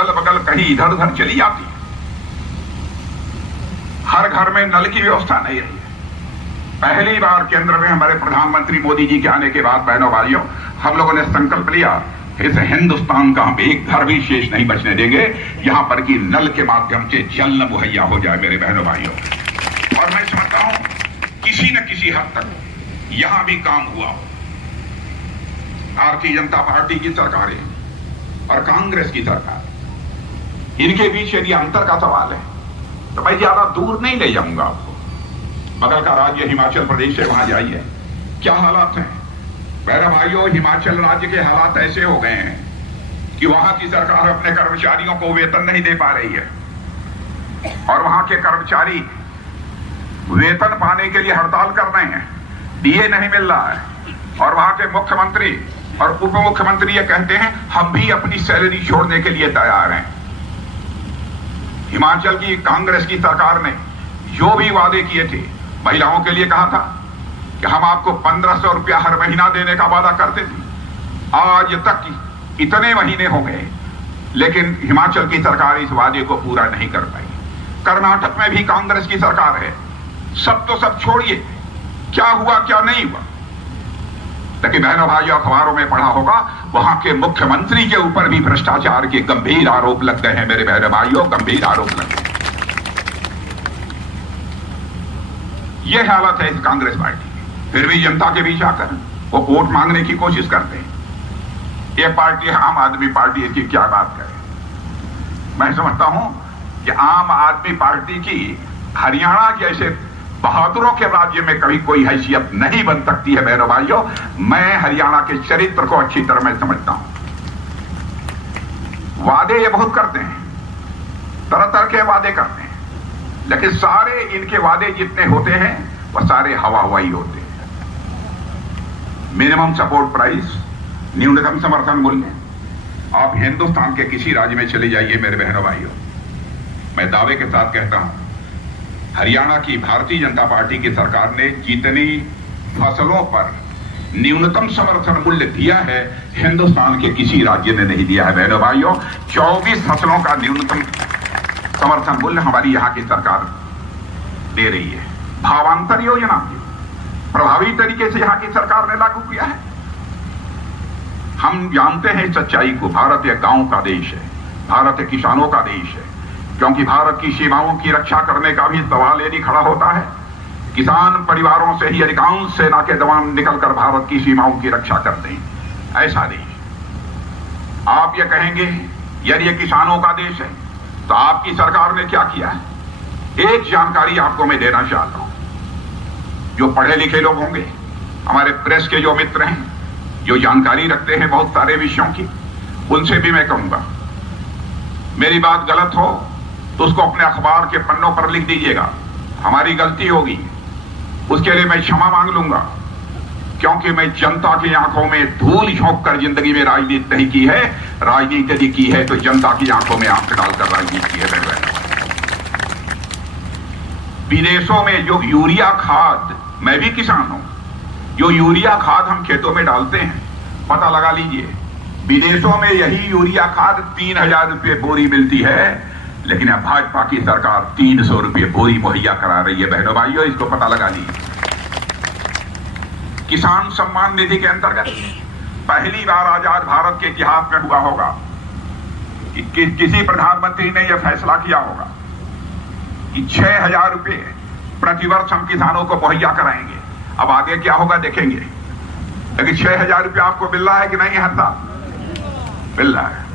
अगल बगल कहीं इधर उधर चली जाती है। हर घर में नल की व्यवस्था नहीं रही है। पहली बार केंद्र में हमारे प्रधानमंत्री मोदी जी के आने के बाद बहनों भाइयों हम लोगों ने संकल्प लिया, इस हिंदुस्तान का हम एक घर भी शेष नहीं बचने देंगे यहां पर कि नल के माध्यम से जल न मुहैया हो जाए मेरे बहनों भाइयों। और मैं समझता हूं किसी न किसी हद तक यहां भी काम हुआ हो। भारतीय जनता पार्टी की सरकारें और कांग्रेस की सरकार, इनके बीच यदि अंतर का सवाल है तो मैं ज्यादा दूर नहीं ले जाऊंगा आपको। बगल का राज्य हिमाचल प्रदेश है, वहां जाइए, क्या हालात हैं मेरे भाइयों। हिमाचल राज्य के हालात ऐसे हो गए हैं कि वहां की सरकार अपने कर्मचारियों को वेतन नहीं दे पा रही है और वहां के कर्मचारी वेतन पाने के लिए हड़ताल कर रहे हैं, डीए नहीं मिल रहा है। और वहां के मुख्यमंत्री और उप मुख्यमंत्री ये कहते हैं हम भी अपनी सैलरी छोड़ने के लिए तैयार हैं। हिमाचल की कांग्रेस की सरकार ने जो भी वादे किए थे, महिलाओं के लिए कहा था कि हम आपको 1500 रुपया हर महीना देने का वादा करते थे। आज तक इतने महीने हो गए लेकिन हिमाचल की सरकार इस वादे को पूरा नहीं कर पाई। कर्नाटक में भी कांग्रेस की सरकार है, सब तो सब छोड़िए, क्या हुआ क्या नहीं हुआ। लेकिन बहनों भाइयों अखबारों में पढ़ा होगा वहां के मुख्यमंत्री के ऊपर भी भ्रष्टाचार के गंभीर आरोप लग गए हैं मेरे बहनों भाइयों, गंभीर आरोप लग गए। यह हालत है इस कांग्रेस पार्टी की। फिर भी जनता के बीच आकर वो वोट मांगने की कोशिश करते हैं। यह पार्टी आम आदमी पार्टी की क्या बात करे। मैं समझता हूं कि आम आदमी पार्टी की हरियाणा जैसे बहादुरों के राज्य में कभी कोई हैसियत नहीं बन सकती है बहनों भाइयों। मैं हरियाणा के चरित्र को अच्छी तरह मैं समझता हूं। वादे ये बहुत करते हैं, तरह तरह के वादे करते हैं, लेकिन सारे इनके वादे जितने होते हैं वह सारे हवा हवाई होते हैं। मिनिमम सपोर्ट प्राइस, न्यूनतम समर्थन मूल्य, आप हिंदुस्तान के किसी राज्य में चले जाइए मेरे बहनों भाइयों, मैं दावे के साथ कहता हूं हरियाणा की भारतीय जनता पार्टी की सरकार ने जितनी फसलों पर न्यूनतम समर्थन मूल्य दिया है हिंदुस्तान के किसी राज्य ने नहीं दिया है बहनों भाइयों। 24 फसलों का न्यूनतम समर्थन मूल्य हमारी यहां की सरकार दे रही है। भावांतर योजना प्रभावी तरीके से यहां की सरकार ने लागू किया है। हम जानते हैं सच्चाई को, भारत एक गांव का देश है, भारत एक किसानों का देश है, क्योंकि भारत की सीमाओं की रक्षा करने का भी सवाल यदि खड़ा होता है, किसान परिवारों से ही अधिकांश सेना के जवान निकलकर भारत की सीमाओं की रक्षा करते हैं। ऐसा देश। आप ये कहेंगे यदि ये किसानों का देश है तो आपकी सरकार ने क्या किया है। एक जानकारी आपको मैं देना चाहता हूं, जो पढ़े लिखे लोग होंगे, हमारे प्रेस के जो मित्र हैं, जो जानकारी रखते हैं बहुत सारे विषयों की, उनसे भी मैं कहूंगा मेरी बात गलत हो तो उसको अपने अखबार के पन्नों पर लिख दीजिएगा। हमारी गलती होगी उसके लिए मैं क्षमा मांग लूंगा, क्योंकि मैं जनता की आंखों में धूल झोंक कर जिंदगी में राजनीति नहीं की है। राजनीति यदि की है तो जनता की आंखों में आंख डालकर राजनीति की है। विदेशों में जो यूरिया खाद, मैं भी किसान हूं, जो यूरिया खाद हम खेतों में डालते हैं, पता लगा लीजिए विदेशों में यही यूरिया खाद 3000 रुपये बोरी मिलती है, लेकिन अब भाजपा की सरकार 300 रुपये बोरी मुहैया करा रही है बहनों भाइयों, इसको पता लगा लीजिए। किसान सम्मान निधि के अंतर्गत पहली बार आजाद भारत के इतिहास में हुआ होगा कि किसी प्रधानमंत्री ने यह फैसला किया होगा कि 6000 रुपये प्रतिवर्ष हम किसानों को मुहैया कराएंगे। अब आगे क्या होगा देखेंगे, लेकिन 6000 रुपये आपको मिल रहा है कि नहीं हर साल मिल रहा है।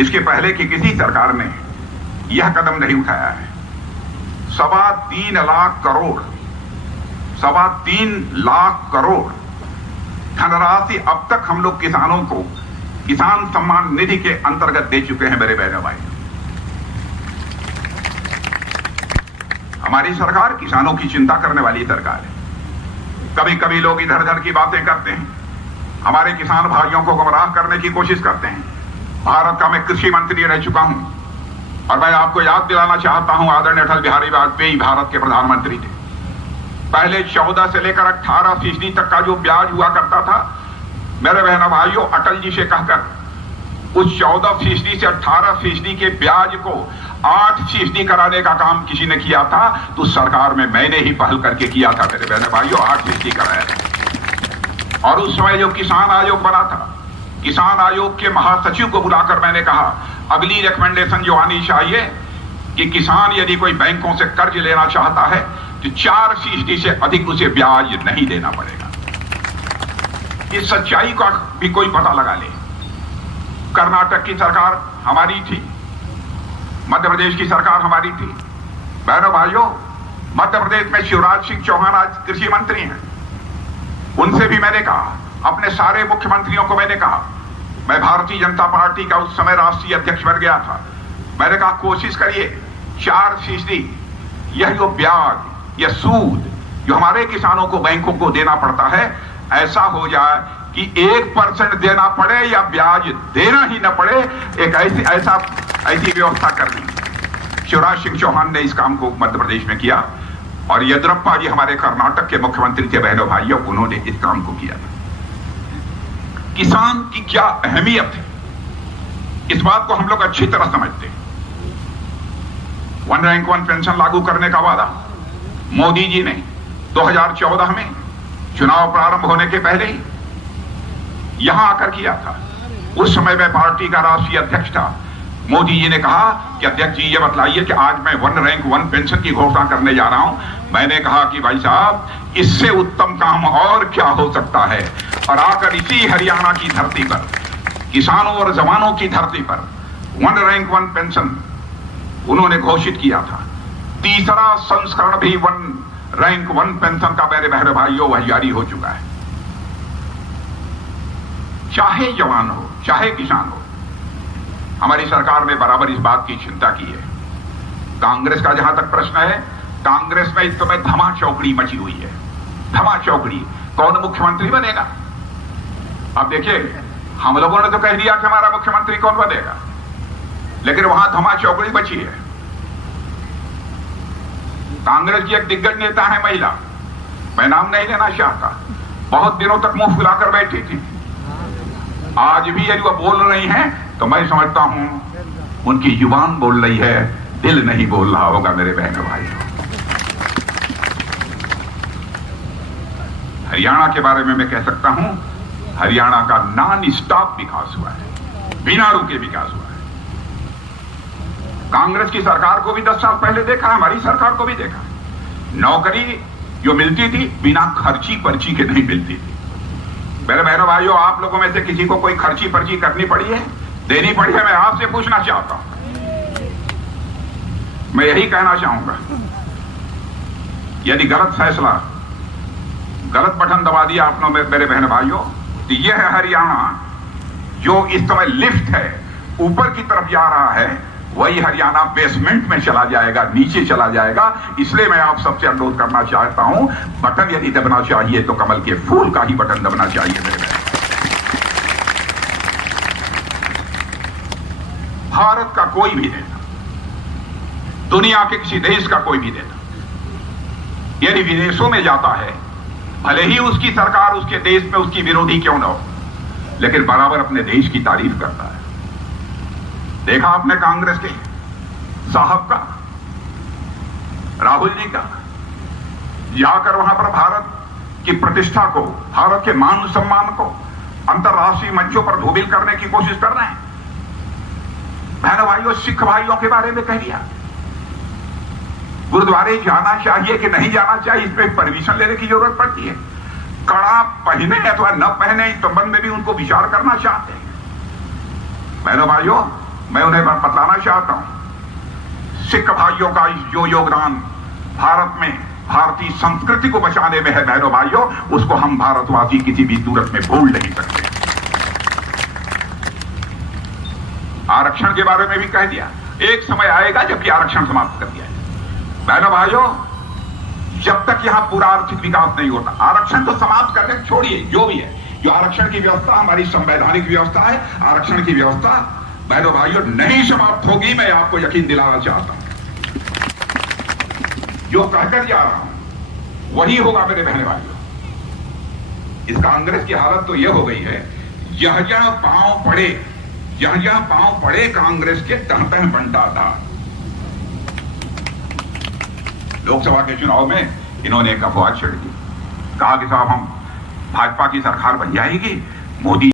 इसके पहले की किसी सरकार ने यह कदम नहीं उठाया है। 3.25 लाख करोड़ 3.25 लाख करोड़ धनराशि अब तक हम लोग किसानों को किसान सम्मान निधि के अंतर्गत दे चुके हैं मेरे बहनों भाई। हमारी सरकार किसानों की चिंता करने वाली सरकार है। कभी कभी लोग इधर उधर की बातें करते हैं, हमारे किसान भाइयों को गुमराह करने की कोशिश करते हैं। भारत का मैं कृषि मंत्री रह चुका हूं और मैं आपको याद दिलाना चाहता हूं, आदरणीय अटल बिहारी वाजपेयी भारत के प्रधानमंत्री थे। पहले 14 से लेकर 18% तक का जो ब्याज हुआ करता था, मेरे बहनों भाइयों, अटल जी से कहकर उस 14% से 18% के ब्याज को 8% कराने का काम किसी ने किया था, तो उस सरकार में मैंने ही पहल करके किया था मेरे बहनों भाइयों, 8% कराया। और उस समय जो किसान आयोग बना था, किसान आयोग के महासचिव को बुलाकर मैंने कहा अगली रिकमेंडेशन जो आनी चाहिए कि किसान यदि कोई बैंकों से कर्ज लेना चाहता है तो 4% से अधिक उसे ब्याज नहीं देना पड़ेगा। इस सच्चाई का भी कोई पता लगा ले। कर्नाटक की सरकार हमारी थी, मध्य प्रदेश की सरकार हमारी थी। बहनों भाइयों, मध्य प्रदेश में शिवराज सिंह चौहान आज कृषि मंत्री हैं। उनसे भी मैंने कहा, अपने सारे मुख्यमंत्रियों को मैंने कहा, मैं भारतीय जनता पार्टी का उस समय राष्ट्रीय अध्यक्ष बन गया था, मैंने कहा कोशिश करिए 4% यह जो ब्याज या सूद जो हमारे किसानों को बैंकों को देना पड़ता है, ऐसा हो जाए कि 1% देना पड़े या ब्याज देना ही न पड़े, एक ऐसी व्यवस्था करनी। शिवराज सिंह चौहान ने इस काम को मध्य प्रदेश में किया और येदियुरप्पा जी हमारे कर्नाटक के मुख्यमंत्री थे बहनों भाइयों, उन्होंने इस काम को किया था। किसान की क्या अहमियत है, इस बात को हम लोग अच्छी तरह समझते हैं। 1 रैंक 1 पेंशन लागू करने का वादा मोदी जी ने 2014 में चुनाव प्रारंभ होने के पहले ही यहां आकर किया था। उस समय मैं पार्टी का राष्ट्रीय अध्यक्ष था। मोदी जी ने कहा कि अध्यक्ष जी ये बतलाइए कि आज मैं 1 रैंक 1 पेंशन की घोषणा करने जा रहा हूं। मैंने कहा कि भाई साहब, इससे उत्तम काम और क्या हो सकता है। और आकर इसी हरियाणा की धरती पर, किसानों और जवानों की धरती पर 1 रैंक 1 पेंशन उन्होंने घोषित किया था। तीसरा संस्करण भी 1 रैंक 1 पेंशन का मेरे बहन भाइयों वह जारी हो चुका है। चाहे जवान हो चाहे किसान हो, हमारी सरकार ने बराबर इस बात की चिंता की है। कांग्रेस का जहां तक प्रश्न है, कांग्रेस में इस समय धमा चौकड़ी मची हुई है। धमा चौकड़ी, कौन मुख्यमंत्री बनेगा? अब देखिए, हम लोगों ने तो कह दिया कि हमारा मुख्यमंत्री कौन बनेगा, लेकिन वहां धमा चौकड़ी बची है। कांग्रेस की एक दिग्गज नेता है महिला, मैं नाम नहीं लेना चाहता, बहुत दिनों तक मुंह फुलाकर बैठी थी। आज भी यदि वह बोल रही हैं तो मैं समझता हूं उनकी जुबान बोल रही है, दिल नहीं बोल रहा होगा मेरे बहनों भाइयों। हरियाणा के बारे में मैं कह सकता हूं, हरियाणा का नॉन स्टॉप विकास हुआ है, बिना रुके विकास हुआ है। कांग्रेस की सरकार को भी 10 साल पहले देखा, हमारी सरकार को भी देखा। नौकरी जो मिलती थी बिना खर्ची पर्ची के नहीं मिलती थी। मेरे बहनों भाइयों, आप लोगों में से किसी को कोई खर्ची पर्ची करनी पड़ी है, देनी पड़ी है? मैं आपसे पूछना चाहता हूं। मैं यही कहना चाहूंगा, यदि गलत फैसला, गलत बटन दबा दिया आपने मेरे बहन भाइयों, तो यह है हरियाणा जो इस समय लिफ्ट है, ऊपर की तरफ जा रहा है, वही हरियाणा बेसमेंट में चला जाएगा, नीचे चला जाएगा। इसलिए मैं आप सबसे अनुरोध करना चाहता हूं, बटन यदि दबना चाहिए तो कमल के फूल का ही बटन दबना चाहिए मेरे बहन। भारत का कोई भी नेता, दुनिया के किसी देश का कोई भी नेता यदि विदेशों में जाता है, भले ही उसकी सरकार उसके देश में उसकी विरोधी क्यों न हो, लेकिन बराबर अपने देश की तारीफ करता है। देखा आपने कांग्रेस के साहब का, राहुल जी का, जाकर वहां पर भारत की प्रतिष्ठा को, भारत के मान सम्मान को अंतर्राष्ट्रीय मंचों पर धूमिल करने की कोशिश कर रहे हैं। बहनों भाइयों, सिख भाइयों के बारे में कह दिया, गुरुद्वारे जाना चाहिए कि नहीं जाना चाहिए, इस पर परमिशन लेने की जरूरत पड़ती है। कड़ा पहने अथवा न पहने इस संबंध में भी उनको विचार करना चाहते हैं। बहनों भाइयों, मैं उन्हें बतलाना चाहता हूं, सिख भाइयों का जो योगदान भारत में भारतीय संस्कृति को बचाने में है बहनों भाइयों, उसको हम भारतवासी किसी भी सूरत में भूल नहीं सकते। आरक्षण के बारे में भी कह दिया, एक समय आएगा जबकि आरक्षण समाप्त कर दिया जाए। बहनों भाइयों, जब तक यहां पूरा आर्थिक विकास नहीं होता, आरक्षण तो समाप्त करने छोड़िए, जो भी है, जो आरक्षण की व्यवस्था हमारी संवैधानिक व्यवस्था है, आरक्षण की व्यवस्था बहनों भाइयों नहीं समाप्त होगी, मैं आपको यकीन दिलाना चाहता हूं। जो कहकर जा रहा हूं वही होगा मेरे बहन भाइयों। इस कांग्रेस की हालत तो यह हो गई है, यह पांव पड़े जहां जहां पांव पड़े कांग्रेस के तह तह बनता था। लोकसभा के चुनाव में इन्होंने एक अफवाह छेड़ दी, कहा कि साहब हम भाजपा की सरकार बन जाएगी, मोदी